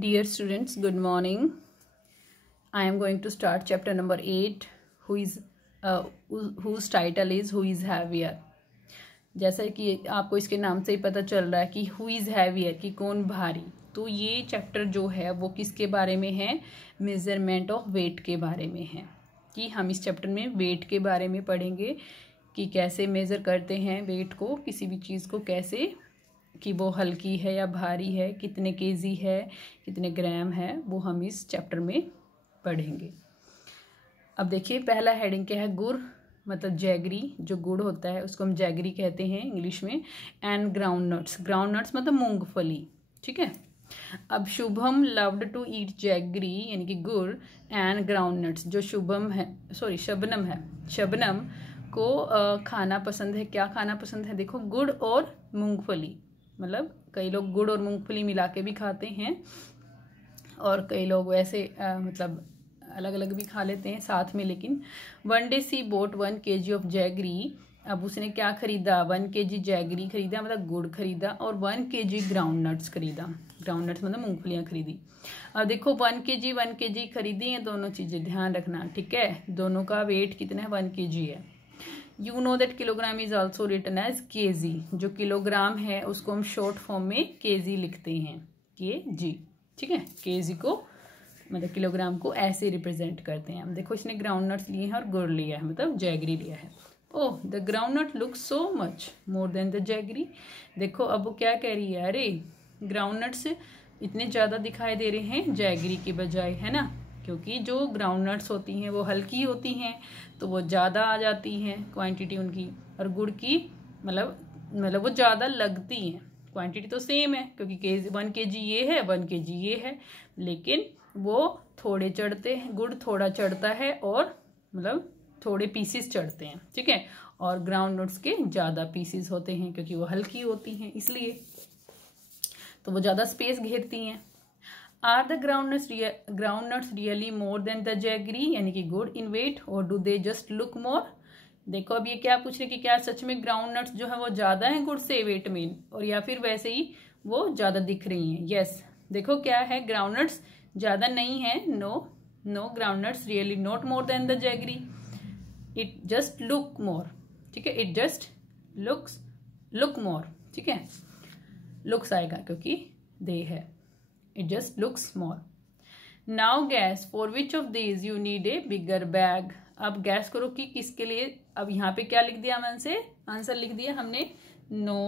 Dear students, good morning. I am going to start chapter number 8, whose title is Who is Heavier. जैसा कि आपको इसके नाम से ही पता चल रहा है कि Who is Heavier, कि कौन भारी। तो ये चैप्टर जो है वो किसके बारे में है? मेजरमेंट ऑफ वेट के बारे में है। कि हम इस चैप्टर में वेट के बारे में पढ़ेंगे कि कैसे मेज़र करते हैं वेट को, किसी भी चीज़ को कैसे, कि वो हल्की है या भारी है, कितने केजी है, कितने ग्राम है, वो हम इस चैप्टर में पढ़ेंगे। अब देखिए पहला हेडिंग क्या है? गुड़, मतलब जैगरी। जो गुड़ होता है उसको हम जैगरी कहते हैं इंग्लिश में। And ground nuts, ground nuts मतलब मूंगफली, ठीक है। अब Shubham loved to eat jaggery यानी कि गुड़ एंड ग्राउंड नट्स। जो शबनम है, शबनम को खाना पसंद है। क्या खाना पसंद है? देखो, गुड़ और मूंगफली। मतलब कई लोग गुड़ और मूंगफली मिला के भी खाते हैं और कई लोग वैसे मतलब अलग अलग भी खा लेते हैं साथ में। लेकिन one day she bought 1 kg of jaggery. अब उसने क्या खरीदा? 1 kg जैगरी खरीदा, मतलब गुड़ खरीदा, और 1 kg ग्राउंड नट्स खरीदा। ग्राउंड नट्स मतलब मूंगफलियाँ खरीदी। अब देखो 1 kg खरीदी हैं दोनों चीज़ें, ध्यान रखना, ठीक है। दोनों का वेट कितना है? 1 kg है। You know that kilogram is also written as KG. जो किलोग्राम है उसको हम शॉर्ट फॉर्म में केजी लिखते हैं, केजी, ठीक है। केजी को मतलब किलोग्राम को ऐसे रिप्रेजेंट करते हैं हम। देखो इसने ग्राउंड नट्स लिए हैं और गुड़ लिया है, मतलब जैगरी लिया है। Oh, the groundnut look so much more than the jaggery. देखो अब वो क्या कह रही है? अरे ग्राउंड नट्स इतने ज़्यादा दिखाई दे रहे हैं जैगरी के बजाय, है ना। क्योंकि जो ग्राउंड नट्स होती हैं वो हल्की होती हैं तो वो ज़्यादा आ जाती हैं क्वांटिटी उनकी, और गुड़ की मतलब वो ज़्यादा लगती हैं। क्वांटिटी तो सेम है क्योंकि 1 kg ये है, 1 kg ये है, लेकिन वो थोड़े चढ़ते हैं, गुड़ थोड़ा चढ़ता है और मतलब थोड़े पीसीस चढ़ते हैं, ठीक है। और ग्राउंड नट्स के ज़्यादा पीसीस होते हैं क्योंकि वो हल्की होती हैं, इसलिए तो वो ज़्यादा स्पेस घेरती हैं। Are the ground nuts really more than the jaggery यानी कि गुड़ इन वेट, और do they just look more? देखो अब ये क्या पूछ रहे कि क्या सच में ग्राउंड नट्स जो है वो ज़्यादा हैं गुड़ से वेट में, और या फिर वैसे ही वो ज़्यादा दिख रही हैं? यस, देखो क्या है, ग्राउंड नट्स ज़्यादा नहीं है। No ground nuts really not more than the jaggery, it just look more, ठीक है। इट जस्ट लुक मोर, ठीक है। लुक्स आएगा क्योंकि दे है। It just looks small. Now guess for which of these you need a bigger bag. अब guess करो कि किसके लिए। अब यहाँ पे क्या लिख दिया मन से? आंसर लिख दिया हमने। No,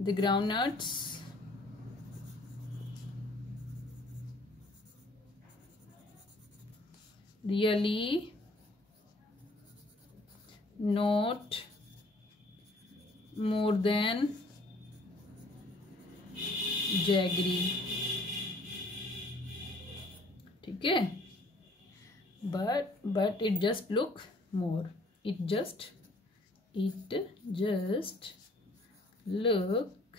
the groundnuts really not more than jaggery, ठीक है। But it just look more, it just look,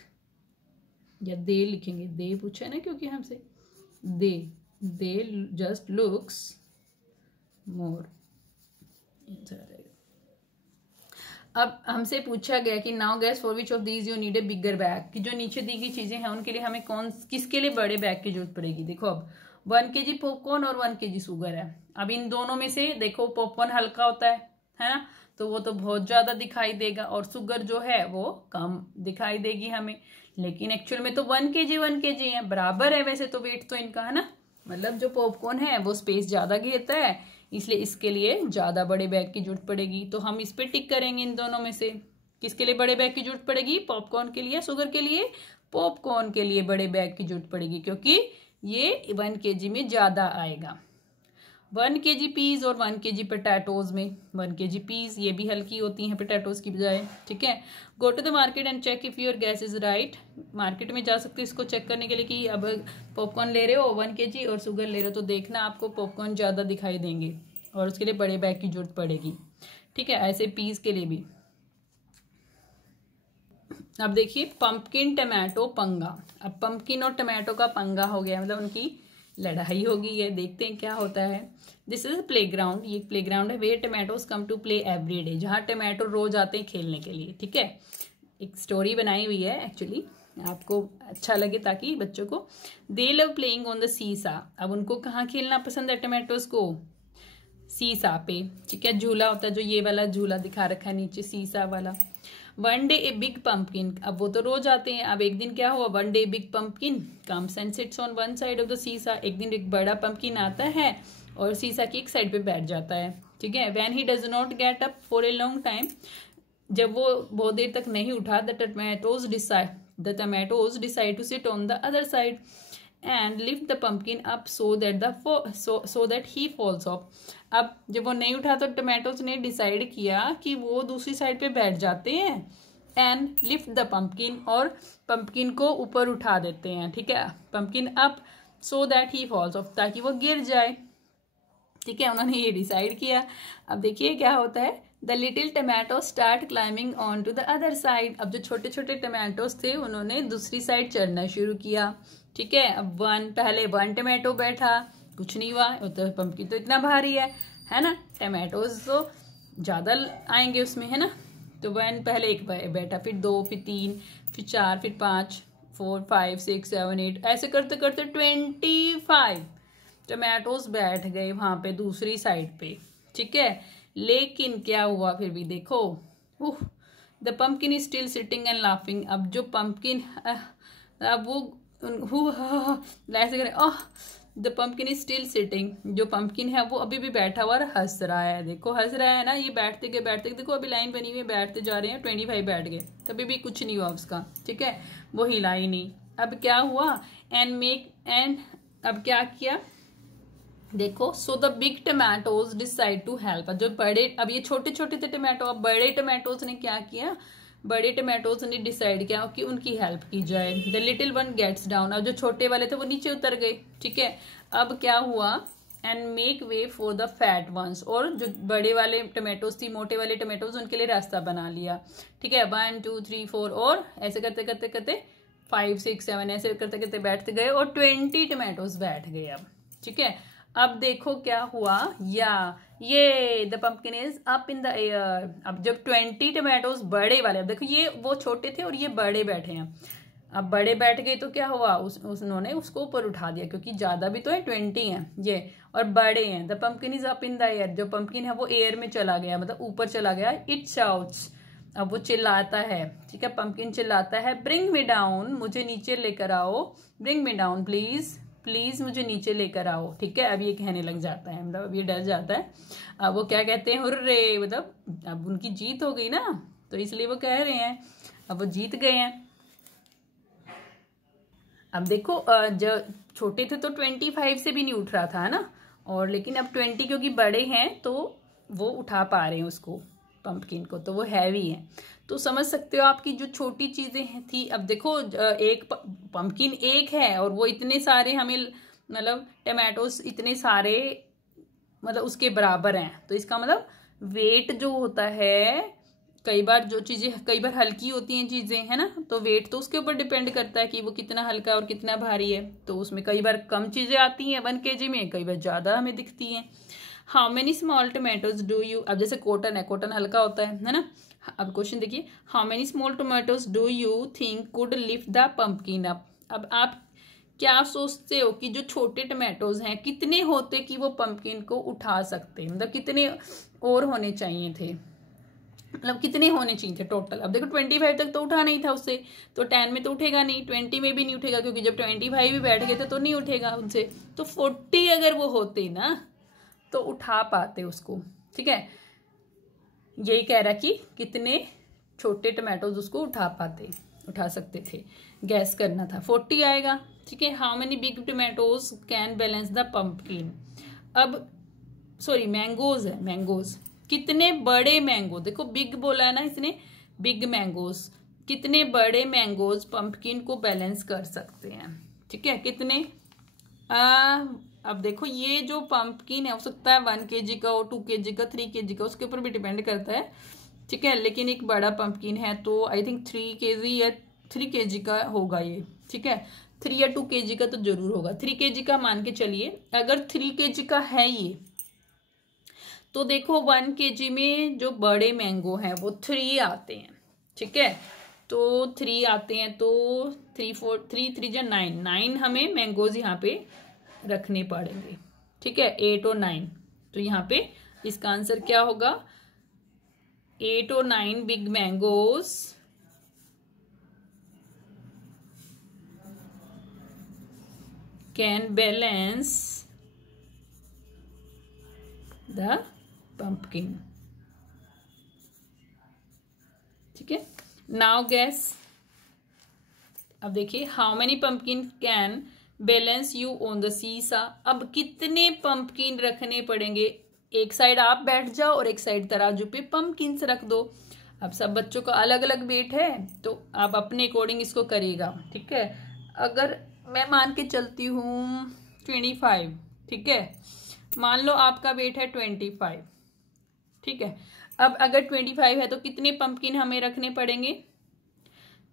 या दे लिखेंगे, दे पूछा है ना क्योंकि हमसे, they just looks more, answer आ जाएगा। अब हमसे पूछा गया कि now guess for which of these you need a bigger bag, कि जो नीचे दी गई चीजें हैं उनके लिए हमें किसके लिए बड़े बैग की जरूरत पड़ेगी। देखो अब 1 kg पॉपकॉर्न और 1 kg शुगर है। अब इन दोनों में से देखो पॉपकॉर्न हल्का होता है ना, तो वो तो बहुत ज्यादा दिखाई देगा, और शुगर जो है वो कम दिखाई देगी हमें। लेकिन एक्चुअल में तो 1 kg है, बराबर है वैसे तो वेट तो इनका, है ना। मतलब जो पॉपकॉर्न है वो स्पेस ज्यादा घेरता है, इसलिए इसके लिए ज़्यादा बड़े बैग की जरूरत पड़ेगी। तो हम इस पे टिक करेंगे इन दोनों में से, किसके लिए बड़े बैग की जरूरत पड़ेगी? पॉपकॉर्न के लिए, शुगर के लिए? पॉपकॉर्न के लिए बड़े बैग की जरूरत पड़ेगी क्योंकि ये 1 kg में ज़्यादा आएगा। 1 kg पीज और 1 kg पोटैटोज में 1 kg पीज, ये भी हल्की होती हैं पोटैटोज की बजाय, ठीक है। Go to the market and check if your guess is right. Market में जा सकते हो इसको चेक करने के लिए कि अब पॉपकॉर्न ले रहे हो 1 kg और शुगर ले रहे हो तो देखना आपको पॉपकॉर्न ज़्यादा दिखाई देंगे और उसके लिए बड़े बैग की जरूरत पड़ेगी, ठीक है। ऐसे पीस के लिए भी। अब देखिए पंपकिन टमाटो पंगा। अब पंपकिन और टमाटो का पंगा हो गया, मतलब उनकी लड़ाई होगी। है देखते हैं क्या होता है। दिस इज प्ले ग्राउंड, ये प्ले ग्राउंड है। Where tomatoes come to play every day, जहाँ टमाटो रोज आते हैं खेलने के लिए, ठीक है। एक स्टोरी बनाई हुई है एक्चुअली। आपको अच्छा लगे ताकि बच्चों को। दे लव प्लेइंग ऑन द सीसा, अब उनको कहाँ खेलना पसंद है टमाटोज को? सीसा पे, ठीक है। झूला होता है जो ये वाला झूला दिखा रखा है नीचे, सीसा वाला। One day a big pumpkin, अब वो तो रोज आते हैं, अब एक दिन क्या हुआ, one day big pumpkin comes and sits on one side of the सीसा, एक दिन एक बड़ा पंपकिन आता है और सीसा की एक साइड पे बैठ जाता है, ठीक है। When he does not get up for a long time, जब वो बहुत देर तक नहीं उठा, the tomatoes decide to sit on the other side and lift the pumpkin up so that he falls off. अब जब वो नहीं उठा तो टमाटोज ने डिसाइड किया कि वो दूसरी साइड पे बैठ जाते हैं एंड लिफ्ट द पंपकिन, और पंपकिन को ऊपर उठा देते हैं, ठीक है। Pumpkin up so that he falls off, ताकि वो गिर जाए, ठीक है। उन्होंने ये डिसाइड किया। अब देखिए क्या होता है, the little tomato start climbing on to the other side, अब जो छोटे छोटे टमाटोज थे उन्होंने दूसरी साइड चढ़ना शुरू किया, ठीक है। अब पहले वन टमाटो बैठा, कुछ नहीं हुआ, तो पंपकिन तो इतना भारी है ना, टमाटोज तो ज्यादा आएंगे उसमें, है ना। तो पहले एक बैठा, फिर 2, फिर 3, फिर 4, फिर 5, 4, 5, 6, 7, 8, ऐसे करते करते 25 टमाटोज बैठ गए वहां पे दूसरी साइड पे, ठीक है। लेकिन क्या हुआ फिर भी, देखो, the pumpkin is still sitting and laughing, अब जो पंपकिन, अब वो ऐसे करे, the pumpkin is still sitting, जो पंपकिन है वो अभी भी बैठा हुआ और हंस रहा है, देखो हंस रहा है ना, ये बैठते गए, देखो अभी लाइन बनी हुई है, बैठते जा रहे हैं, 25 बैठ गए, तभी भी कुछ नहीं हुआ उसका, ठीक है, वो हिला ही नहीं। अब क्या हुआ, अब क्या किया, देखो, so the big tomatoes decide to help, जो बड़े, अब ये छोटे छोटे थे टमाटो, अब बड़े टमाटोज ने क्या किया, बड़े टमाटोज ने डिसाइड किया कि उनकी हेल्प की जाए। The little one gets down, अब जो छोटे वाले थे वो नीचे उतर गए, ठीक है। अब क्या हुआ, and make way for the fat ones, और जो बड़े वाले टमाटोज थी, मोटे वाले टमाटोज, उनके लिए रास्ता बना लिया, ठीक है। 1, 2, 3, 4, और ऐसे करते करते करते 5, 6, 7 ऐसे करते करते बैठते गए और 20 टमाटोज बैठ गए अब, ठीक है। अब देखो क्या हुआ, ये the pumpkin is up in the air, अब जब 20 टमाटोज बड़े वाले, अब देखो ये वो छोटे थे और ये बड़े बैठे हैं, अब बड़े बैठ गए तो क्या हुआ, उन्होंने उसको ऊपर उठा दिया, क्योंकि ज्यादा भी तो है, 20 हैं ये और बड़े हैं। The pumpkin is up in the air, जो पंपकिन है वो एयर में चला गया, मतलब ऊपर चला गया। इट शाउट्स, अब वो चिल्लाता है, ठीक है, पंपकिन चिल्लाता है, ब्रिंग मी डाउन, मुझे नीचे लेकर आओ, bring me down please, please मुझे नीचे लेकर आओ, ठीक है। अब ये कहने लग जाता है, मतलब अब ये डर जाता है। अब वो क्या कहते हैं, हुर्रे, मतलब अब उनकी जीत हो गई ना, तो इसलिए वो कह रहे हैं, अब वो जीत गए हैं। अब देखो, जब छोटे थे तो 25 से भी नहीं उठ रहा था, है ना, और लेकिन अब 20 क्योंकि बड़े हैं तो वो उठा पा रहे हैं उसको, पंपकिन को, तो वो हैवी है। तो समझ सकते हो आपकी जो छोटी चीजें थी। अब देखो, एक पंपकिन एक है और वो इतने सारे हमें, मतलब टमाटोस इतने सारे, मतलब उसके बराबर हैं, तो इसका मतलब वेट जो होता है, कई बार जो चीजें कई बार हल्की होती हैं चीजें, है ना, तो वेट तो उसके ऊपर डिपेंड करता है कि वो कितना हल्का और कितना भारी है। तो उसमें कई बार कम चीजें आती हैं 1 kg में, कई बार ज्यादा हमें दिखती हैं। How many small tomatoes do you, अब जैसे कॉटन है, कॉटन हल्का होता है ना। अब क्वेश्चन देखिए, how many small tomatoes do you think could lift the pumpkin up, अब आप क्या सोचते हो कि जो छोटे टमाटोज हैं कितने होते कि वो पंपकिन को उठा सकते, मतलब कितने और होने चाहिए थे, मतलब कितने होने चाहिए थे टोटल। अब देखो 25 तक तो उठा नहीं था उससे, तो 10 में तो उठेगा नहीं, 20 में भी नहीं उठेगा, क्योंकि जब 25 भी बैठ गए थे तो नहीं उठेगा उनसे, तो 40 अगर वो होते ना तो उठा पाते उसको, ठीक है। यही कह रहा कि कितने छोटे टमाटोज उसको उठा सकते थे, गैस करना था, 40 आएगा, ठीक है। How many big tomatoes can balance the pumpkin, अब सॉरी मैंगोज है, मैंगोज, कितने बड़े मैंगो, देखो बिग बोला है ना इसने, बिग मैंगोज, कितने बड़े मैंगोज पंपकिन को बैलेंस कर सकते हैं, ठीक है, कितने। अब देखो ये जो पंपकिन है हो सकता है 1 kg का हो, 2 kg का, 3 kg का, उसके ऊपर भी डिपेंड करता है, ठीक है। लेकिन एक बड़ा पंपकिन है तो आई थिंक 3 kg या 3 kg का होगा ये, ठीक है, 3 या 2 kg का तो जरूर होगा, 3 kg का मान के चलिए। अगर 3 kg का है ये, तो देखो 1 kg में जो बड़े मैंगो हैं वो 3 आते हैं, ठीक है, तो 3 आते हैं, तो 3 4 3 3 जा 9, 9 हमें मैंगोज यहाँ पे रखने पड़ेंगे। ठीक है, 8 और 9, तो यहाँ पे इसका आंसर क्या होगा? 8 और 9 big mangoes can balance the pumpkin. ठीक है, नाउ गैस, अब देखिए, how many pumpkin can balance you on the सीसा। अब कितने पंपकिन रखने पड़ेंगे? एक साइड आप बैठ जाओ और एक साइड तराजू पे पंपकिन रख दो। अब सब बच्चों का अलग अलग वेट है, तो आप अपने अकॉर्डिंग इसको करिएगा। ठीक है, अगर मैं मान के चलती हूँ 25, ठीक है, मान लो आपका वेट है 25। ठीक है, अब अगर 25 है तो कितने पंपकिन हमें रखने पड़ेंगे?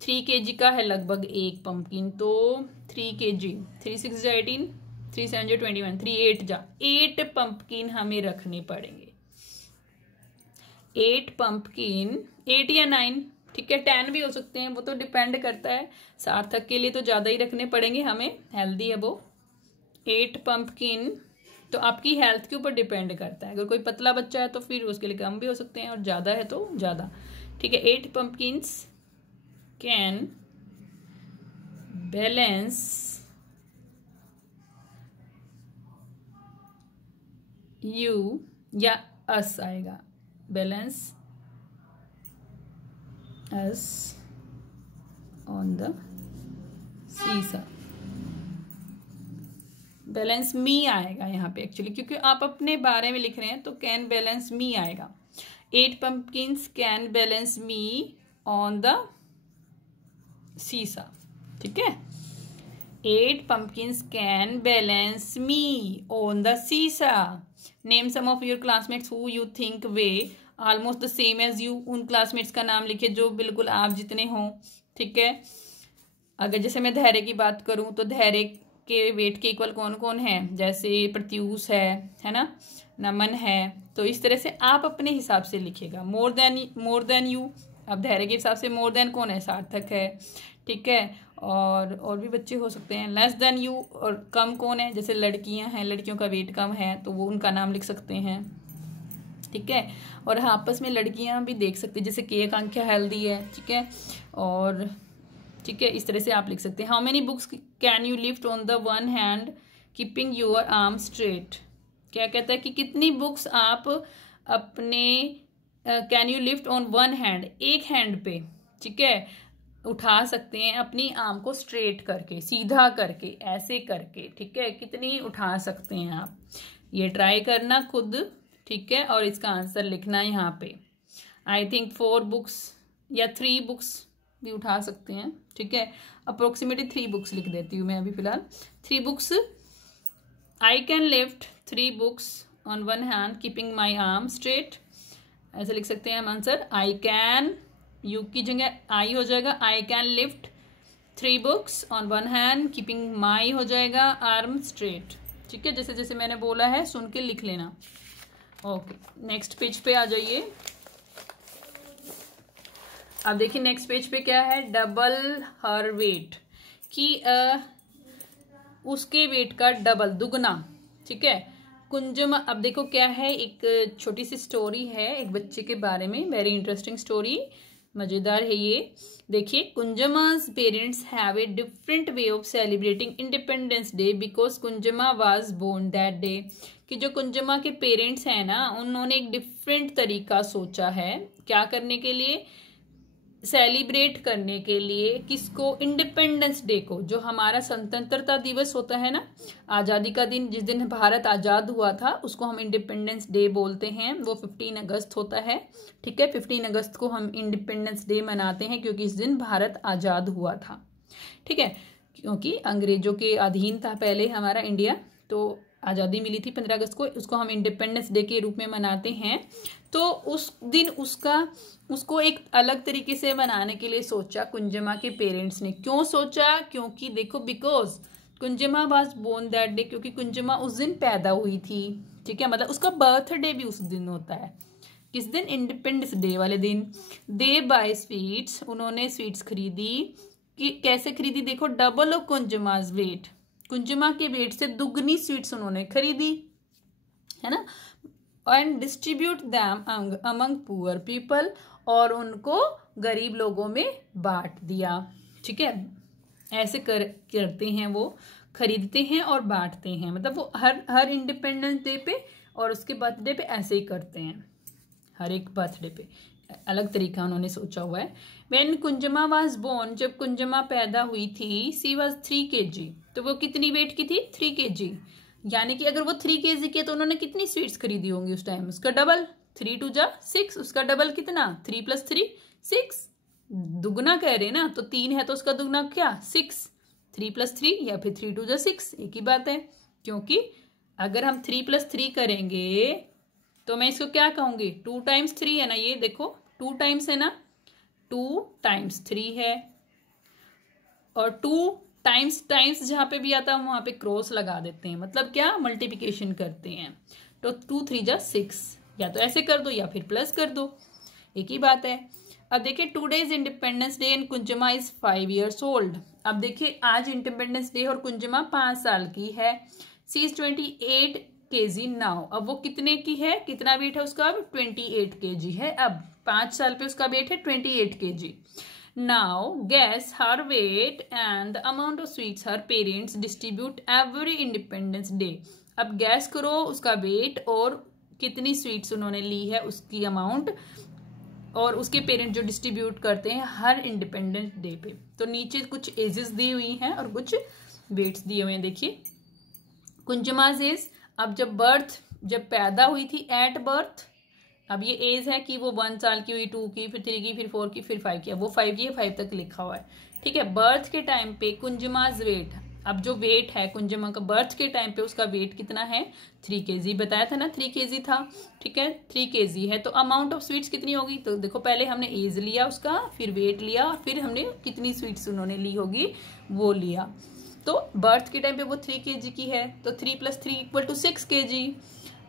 3 kg का है लगभग एक पंपकिन, तो 3 kg, 3 6 जा 18, 3 7 जा 21, 3 8 जा 8 पंपकिन हमें रखने पड़ेंगे। 8 पंपकिन, 8 या 9, ठीक है, 10 भी हो सकते हैं, वो तो डिपेंड करता है। सार्थक के लिए तो ज़्यादा ही रखने पड़ेंगे हमें, हेल्दी है वो। 8 पंपकिन, तो आपकी हेल्थ के ऊपर डिपेंड करता है। अगर कोई पतला बच्चा है तो फिर उसके लिए कम भी हो सकते हैं, और ज़्यादा है तो ज़्यादा। ठीक है, 8 पंपकिन्स कैन बैलेंस यू, या अस आएगा, बैलेंस अस ऑन द सीसा। बैलेंस मी आएगा यहाँ पे एक्चुअली, क्योंकि आप अपने बारे में लिख रहे हैं, तो कैन बैलेंस मी आएगा। 8 pumpkins can balance me on the seesaw. ठीक है, 8 pumpkins can balance me on the seesaw. Name some of your classmates who you think weigh almost the same as you. उन classmates का नाम लिखे जो बिल्कुल आप जितने हों। ठीक है, अगर जैसे मैं धैर्य की बात करूं तो धैर्य के वेट के इक्वल कौन कौन है? जैसे प्रत्यूष है ना, नमन है। तो इस तरह से आप अपने हिसाब से लिखिएगा। मोर देन यू, अब धैर्य के हिसाब से मोर देन कौन है? सार्थक है। ठीक है, और भी बच्चे हो सकते हैं। लेस देन यू, और कम कौन है? जैसे लड़कियां हैं, लड़कियों का वेट कम है तो वो उनका नाम लिख सकते हैं। ठीक है, और हाँ, आपस में लड़कियां भी देख सकते हैं, जैसे के आकांक्षा हेल्दी है। ठीक है, और ठीक है, इस तरह से आप लिख सकते हैं। How many books can you lift on the one hand keeping your arm straight. क्या कहता है कि कितनी बुक्स आप अपने can you lift on one hand, एक हैंड पे, ठीक है, उठा सकते हैं अपनी आर्म को स्ट्रेट करके, सीधा करके, ऐसे करके। ठीक है, कितनी उठा सकते हैं आप, ये ट्राई करना खुद। ठीक है, और इसका आंसर लिखना यहाँ पे। आई थिंक 4 बुक्स या 3 बुक्स भी उठा सकते हैं। ठीक है, अप्रोक्सीमेटली 3 बुक्स लिख देती हूँ मैं अभी फिलहाल। 3 books, I can lift 3 books on one hand keeping my arm straight, ऐसे लिख सकते हैं हम आंसर। आई कैन, यू की जगह आई हो जाएगा, I can lift 3 books on one hand keeping my हो जाएगा आर्म स्ट्रेट। ठीक है, जैसे जैसे मैंने बोला है सुन के लिख लेना। ओके, नेक्स्ट पेज पे आ जाइए। अब देखिए नेक्स्ट पेज पे क्या है? डबल हर वेट, कि उसके वेट का डबल, दुगना। ठीक है, कुंजमा, अब देखो क्या है, एक छोटी सी स्टोरी है एक बच्चे के बारे में, वेरी इंटरेस्टिंग स्टोरी, मजेदार है ये। देखिए, कुंजमा's parents have a different way of celebrating Independence Day because Kunjma was born that day. कि जो कुंजमा के पेरेंट्स हैं ना, उन्होंने एक डिफरेंट तरीका सोचा है क्या करने के लिए, सेलिब्रेट करने के लिए। किसको? इंडिपेंडेंस डे को, जो हमारा स्वतंत्रता दिवस होता है ना, आज़ादी का दिन, जिस दिन भारत आज़ाद हुआ था, उसको हम इंडिपेंडेंस डे बोलते हैं। वो 15 अगस्त होता है। ठीक है, 15 अगस्त को हम इंडिपेंडेंस डे मनाते हैं क्योंकि इस दिन भारत आज़ाद हुआ था। ठीक है, क्योंकि अंग्रेजों के अधीन था पहले हमारा इंडिया, तो आज़ादी मिली थी 15 अगस्त को, उसको हम इंडिपेंडेंस डे के रूप में मनाते हैं। तो उस दिन उसको एक अलग तरीके से मनाने के लिए सोचा कुंजमा के पेरेंट्स ने। क्यों सोचा? क्योंकि देखो, because Kunjma was born that day, क्योंकि कुंजमा उस दिन पैदा हुई थी। ठीक है, मतलब उसका बर्थडे भी उस दिन होता है। किस दिन? इंडिपेंडेंस डे वाले दिन। दे बाय स्वीट्स, उन्होंने स्वीट्स खरीदी। कि कैसे खरीदी? देखो, डबल ऑफ कुंजमाज वेट, कुंजमा के वेट से दुगनी स्वीट्स उन्होंने खरीदी, है ना। And distribute them among poor people, और उनको गरीब लोगों में बांट दिया। ठीक है, ऐसे करते हैं वो, खरीदते हैं और बांटते हैं, मतलब वो हर इंडिपेंडेंस डे पे और उसके बर्थडे पे ऐसे ही करते हैं, हर एक बर्थडे पे अलग तरीका उन्होंने सोचा हुआ है। व्हेन कुंजमा वाज बोर्न, जब कुंजमा पैदा हुई थी, सी वाज 3 kg, तो वो कितनी वेट की थी? 3 kg। यानी कि अगर वो 3 kg की है तो उन्होंने कितनी स्वीट्स खरीदी होंगी उस टाइम? उसका डबल, 3 2 जा 6, उसका डबल कितना? 3 + 3 6, दुगना कह रहे हैं ना, तो 3 है तो उसका दुगना क्या? 6, 3 + 3 या फिर 3 2 जा 6, एक ही बात है। क्योंकि अगर हम 3 + 3 करेंगे तो मैं इसको क्या कहूंगी? 2 × 3 है ना, ये देखो 2 टाइम्स है ना, 2 × 3 है, और 2 टाइम्स जहां पे भी आता है वहां पे क्रॉस लगा देते हैं, मतलब क्या? मल्टीप्लिकेशन करते हैं। तो 2 3 जा 6, या तो ऐसे कर दो या फिर प्लस कर दो, एक ही बात है। अब देखिए, today's Independence Day and Kunjma is 5 years old। अब देखिए, आज इंडिपेंडेंस डे और कुंजमा 5 साल की है। सी इज 28 kg नाउ। अब वो कितने की है? कितना वेट है उसका? अब 28 kg है। अब 5 साल पे उसका वेट है 28 kg। Now guess her weight and the amount of sweets her parents distribute every Independence Day. अब गैस करो उसका वेट और कितनी स्वीट्स उन्होंने ली है, उसकी अमाउंट, और उसके पेरेंट जो डिस्ट्रीब्यूट करते हैं हर इंडिपेंडेंस डे पे। तो नीचे कुछ एजेस दी हुई हैं और कुछ वेट्स दिए हुए हैं। देखिए, कुंजमाज एज, अब जब पैदा हुई थी, एट बर्थ, अब ये एज है कि वो 1 साल की हुई, 2 की, फिर 3 की, फिर 4 की, फिर 5 की। अब वो 5 की है, 5 तक लिखा हुआ है। ठीक है, बर्थ के टाइम पे कुंजमाज वेट, अब जो वेट है कुंजमा का बर्थ के टाइम पे, उसका वेट कितना है? 3 kg। बताया था ना 3 kg था। ठीक है, 3 kg है, तो अमाउंट ऑफ स्वीट्स कितनी होगी? तो देखो, पहले हमने एज लिया उसका, फिर वेट लिया, फिर हमने कितनी स्वीट्स उन्होंने ली होगी वो लिया। तो बर्थ के टाइम पे वो 3 kg की है, तो 3 + 3 = 6 kg।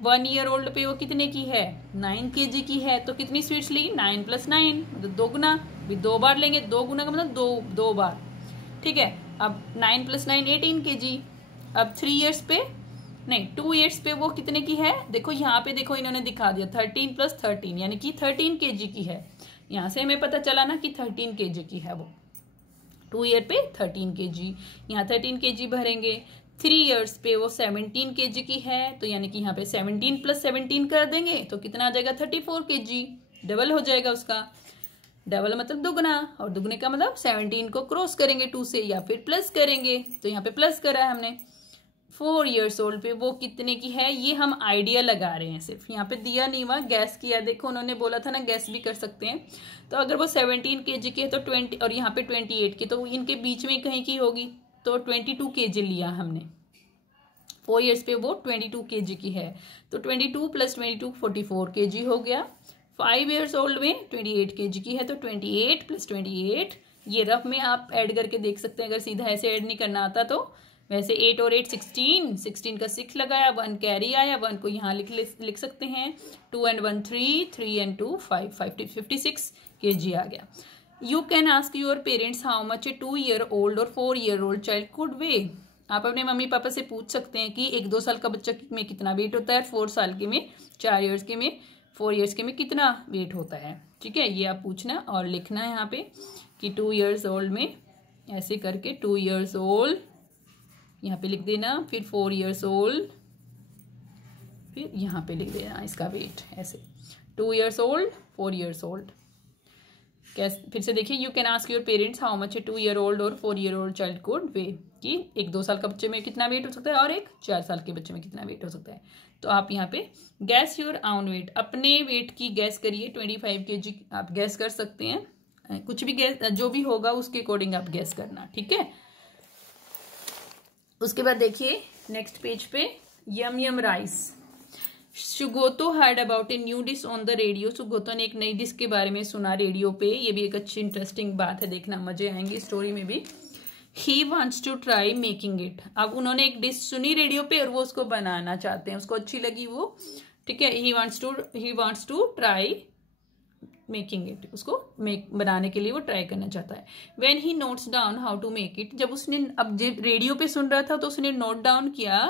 1 year old पे वो कितने की है? 9 kg की है, तो कितनी स्वीट्स ली? 9 + 9, मतलब 2 गुना, भी 2 बार लेंगे, 2 गुना का मतलब 2 बार। ठीक है, अब 9 + 9 18 kg। अब 3 years पे, नहीं 2 years पे वो कितने की है? देखो यहाँ पे, देखो इन्होंने दिखा दिया 13 + 13, यानी कि 13 kg की है। यहाँ से हमें पता चला ना कि 13 kg की है वो। 2 year पे 13 kg, यहाँ 13 kg भरेंगे। 3 years पे वो 17 kg की है, तो यानी कि यहाँ पे 17 + 17 कर देंगे तो कितना आ जाएगा? 34 kg। डबल हो जाएगा उसका, डबल मतलब दुगना, और दुगने का मतलब 17 को क्रॉस करेंगे 2 से या फिर प्लस करेंगे, तो यहाँ पे प्लस करा है हमने। 4 years old पे वो कितने की है? ये हम आइडिया लगा रहे हैं, सिर्फ यहाँ पे दिया नहीं हुआ, गैस किया। देखो उन्होंने बोला था ना गैस भी कर सकते हैं। तो अगर वो 17 kg की है तो 20, और यहाँ पे 28 की, तो इनके बीच में कहीं की होगी, तो 22 kg लिया हमने। 4 years पे वो 22 kg की है, तो 22 + 22 44 kg हो गया। 5 years old में 28 kg की है, तो 28 + 28, ये रफ में आप ऐड करके देख सकते हैं, अगर सीधा ऐसे ऐड नहीं करना आता तो। वैसे 8 और 8 16, 16 का 6 लगाया, 1 कैरी आया, 1 को यहाँ लिख सकते हैं। 2 and 1 3, 3 and 2 5, 56 kg आ गया। You can ask your parents how much A 2 year old और 4 year old चाइल्ड कुड वे। आप अपने मम्मी पापा से पूछ सकते हैं कि 1-2 साल का बच्चा में कितना वेट होता है, 4 साल के में, 4 years के में, 4 years के में कितना वेट होता है। ठीक है, ये आप पूछना और लिखना है यहाँ पे कि 2 years old में, ऐसे करके 2 years old यहाँ पे लिख देना, फिर 4 years old, फिर यहाँ पे लिख देना इसका वेट ऐसे, 2 years old, 4 years old। कैसे? फिर से देखिए, you can ask your parents how much A 2 year old और 4 year old चाइल्ड कुड वे, कि 1-2 साल का बच्चे में कितना वेट हो सकता है और एक 4 साल के बच्चे में कितना वेट हो सकता है। तो आप यहाँ पे गैस योर ओन वेट, अपने वेट की गैस करिए। 25 kg आप गैस कर सकते हैं, कुछ भी गैस जो भी होगा उसके अकॉर्डिंग आप गैस करना। ठीक है, उसके बाद देखिए नेक्स्ट पेज पे, yum yum rice. Sugoto heard about a new dish on the radio. Sugoto ने एक नई डिश के बारे में सुना रेडियो पे, ये भी एक अच्छी इंटरेस्टिंग बात है, देखना मजे आएंगे स्टोरी में भी। He wants to try making it. अब उन्होंने एक डिश सुनी रेडियो पे और वो उसको बनाना चाहते हैं, उसको अच्छी लगी, वो ठीक है, he wants to try making it, उसको बनाने के लिए वो ट्राई करना चाहता है। When he notes down how to make it, जब उसने अब रेडियो पे सुन रहा था तो उसने नोट डाउन किया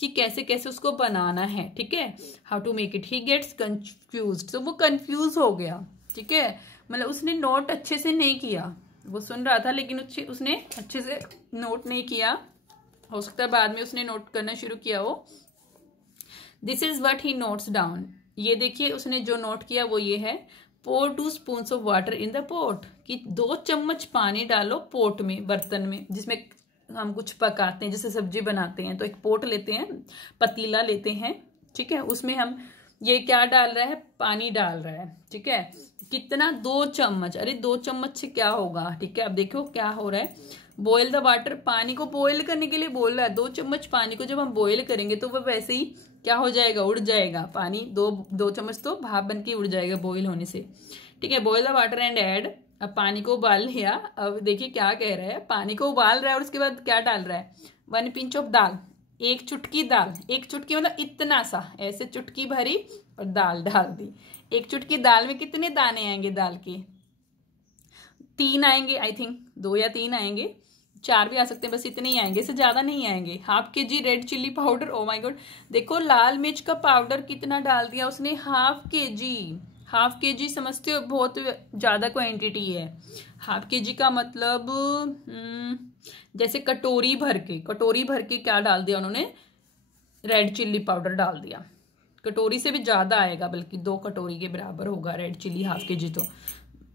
कि कैसे कैसे उसको बनाना है, ठीक है, how to make it, he gets confused, तो वो कंफ्यूज हो गया, ठीक है, मतलब उसने नोट अच्छे से नहीं किया, वो सुन रहा था लेकिन उसने अच्छे से नोट नहीं किया, हो सकता है बाद में उसने नोट करना शुरू किया हो। This is what he notes down, ये देखिए उसने जो नोट किया वो ये है, pour 2 spoons of water in the pot, कि 2 चम्मच पानी डालो पोट में, बर्तन में जिसमें हम कुछ पकाते हैं, जैसे सब्जी बनाते हैं, तो एक पोट लेते हैं, पतीला लेते हैं, ठीक है, उसमें हम ये क्या डाल रहा है, पानी डाल रहा है, ठीक है, कितना 2 चम्मच, अरे 2 चम्मच से क्या होगा, ठीक है, अब देखो क्या हो रहा है, बॉयल द वाटर, पानी को बॉयल करने के लिए बोल रहा है, 2 चम्मच पानी को जब हम बॉयल करेंगे तो वो वैसे ही क्या हो जाएगा, उड़ जाएगा पानी, दो चम्मच तो भाप बन के उड़ जाएगा बॉईल होने से, ठीक है, boil the water and add, अब पानी को उबाल लिया, अब देखिए क्या कह रहा है, पानी को उबाल रहा है और उसके बाद क्या डाल रहा है, 1 पिंच ऑफ दाल, 1 चुटकी दाल, 1 चुटकी मतलब इतना सा, ऐसे चुटकी भरी और दाल डाल दी, 1 चुटकी दाल में कितने दाने आएंगे दाल के, 3 आएंगे, आई थिंक 2 या 3 आएंगे, 4 भी आ सकते हैं, बस इतने ही आएंगे, इससे ज्यादा नहीं आएंगे। Half kg red chilli powder, oh my God, देखो लाल मिर्च का पाउडर कितना डाल दिया उसने, हाफ kg समझते हो, बहुत ज्यादा क्वांटिटी है, हाफ kg का मतलब जैसे कटोरी भर के क्या डाल दिया उन्होंने, रेड चिल्ली पाउडर डाल दिया, कटोरी से भी ज्यादा आएगा, बल्कि 2 कटोरी के बराबर होगा रेड चिल्ली, हाफ kg तो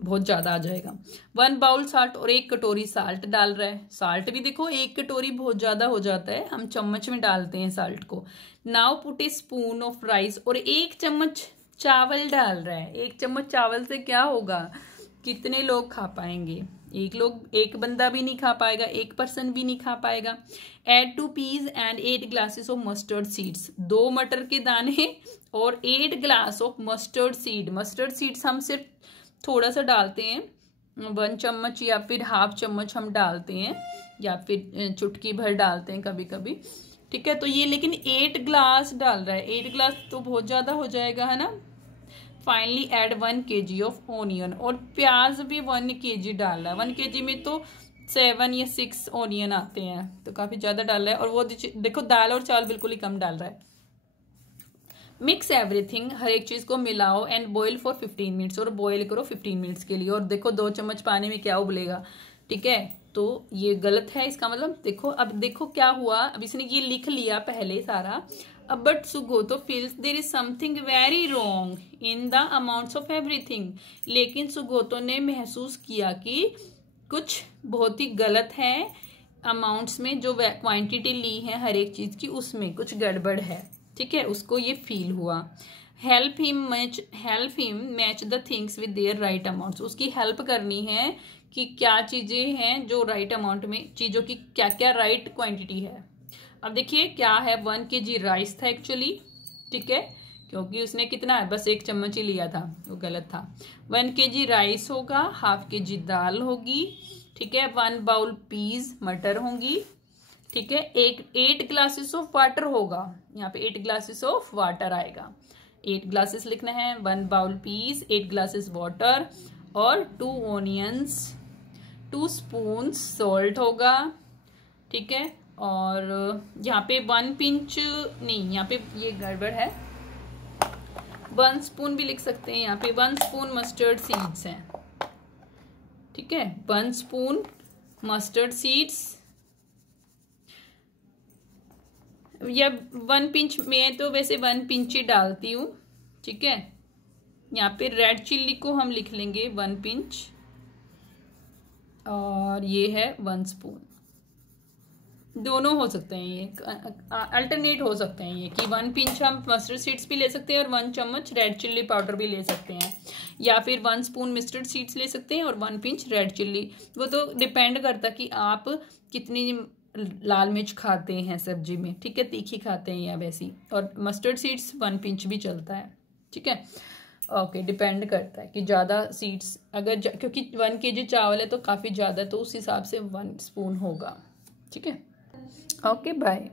बहुत ज्यादा आ जाएगा। 1 बाउल साल्ट, और 1 कटोरी साल्ट डाल रहा है, साल्ट भी देखो 1 कटोरी बहुत ज्यादा हो जाता है, हम चम्मच में डालते हैं साल्ट को। Now put A spoon of rice, और 1 चम्मच चावल डाल रहा है, 1 चम्मच चावल से क्या होगा, कितने लोग खा पाएंगे, एक बंदा भी नहीं खा पाएगा, 1 पर्सन भी नहीं खा पाएगा। Add 2 peas and 8 glasses of mustard seeds, 2 मटर के दाने और 8 ग्लास ऑफ मस्टर्ड सीड्स हम सिर्फ थोड़ा सा डालते हैं, 1 चम्मच या फिर हाफ चम्मच हम डालते हैं, या फिर चुटकी भर डालते हैं कभी कभी, ठीक है, तो ये लेकिन 8 ग्लास डाल रहा है, 8 ग्लास तो बहुत ज्यादा हो जाएगा, है ना। Finally add 1 kg of onion, और प्याज भी 1 kg डाल रहा है, 1 kg में तो 7 या 6 ऑनियन आते हैं, तो काफी ज्यादा डाल रहा है, और वो देखो दाल और चावल बिल्कुल ही कम डाल रहा है। मिक्स एवरीथिंग, हर एक चीज को मिलाओ, एंड बॉईल फॉर 15 मिनट्स, और बॉईल करो 15 मिनट्स के लिए, और देखो 2 चम्मच पानी में क्या उबलेगा, ठीक है, तो ये गलत है, इसका मतलब देखो, अब देखो क्या हुआ, अब इसने ये लिख लिया पहले सारा, अब but Sugoto feels there is something very wrong in the amounts of everything, लेकिन सुगोतो ने महसूस किया कि कुछ बहुत ही गलत है अमाउंट्स में, जो क्वांटिटी ली है हर एक चीज की उसमें कुछ गड़बड़ है, ठीक है, उसको ये फील हुआ। Help him match the things with their right amounts, उसकी हेल्प करनी है कि क्या चीजें हैं जो राइट अमाउंट में, चीजों की क्या क्या राइट क्वांटिटी है। अब देखिए क्या है, 1 kg राइस था एक्चुअली, ठीक है, क्योंकि उसने कितना है, बस 1 चम्मच ही लिया था, वो गलत था। 1 kg राइस होगा, हाफ kg दाल होगी, ठीक है, 1 बाउल पीज मटर होंगी, ठीक है, 8 ग्लासेस ऑफ वाटर होगा, यहाँ पे 8 ग्लासेस ऑफ वाटर आएगा, 8 ग्लासेस लिखना है, 1 बाउल पीस, 8 ग्लासेस वाटर, और 2 ऑनियंस, 2 स्पून सॉल्ट होगा, ठीक है, और यहाँ पे 1 पिंच नहीं, यहाँ पे ये गड़बड़ है, 1 स्पून भी लिख सकते हैं, यहाँ पे 1 स्पून मस्टर्ड सीड्स हैं, ठीक है, 1 स्पून मस्टर्ड सीड्स, या 1 पिंच, मैं तो वैसे 1 पिंच ही डालती हूँ, ठीक है, यहाँ पे रेड चिल्ली को हम लिख लेंगे 1 पिंच, और ये है 1 स्पून, दोनों हो सकते हैं, ये अल्टरनेट हो सकते हैं, ये कि 1 पिंच हम मस्टर्ड सीड्स भी ले सकते हैं और 1 चम्मच रेड चिल्ली पाउडर भी ले सकते हैं, या फिर 1 स्पून मस्टर्ड सीड्स ले सकते हैं और 1 पिंच रेड चिल्ली, वो तो डिपेंड करता कि आप कितनी लाल मिर्च खाते हैं सब्जी में, ठीक है, तीखी खाते हैं या वैसी, और मस्टर्ड सीड्स 1 पिंच भी चलता है, ठीक है, ओके, डिपेंड करता है कि ज़्यादा सीड्स अगर क्योंकि 1 kg चावल है तो काफ़ी ज़्यादा, तो उस हिसाब से 1 स्पून होगा, ठीक है, ओके, बाय।